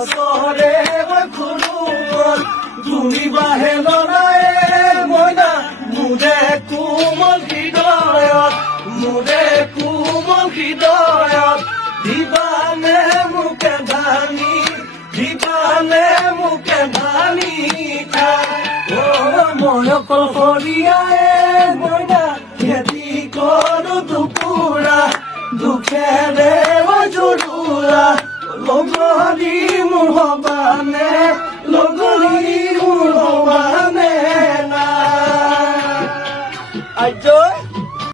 বছৰে মই খুৰুঙত তুমি বাহে লৰাই মইনা মোৰে কোমল হৃদয়ত মোৰে কোমল হৃদয়ত দিবানে মোকে ভাঙি দিবানে মোকে ভাঙি মই অকলশৰীয়াই মইনা খেতি কৰো দুপুৰা দুখেৰে জোৰুৰা লগৰী মোৰ হবানে লগৰী মোৰ হবানে না আজ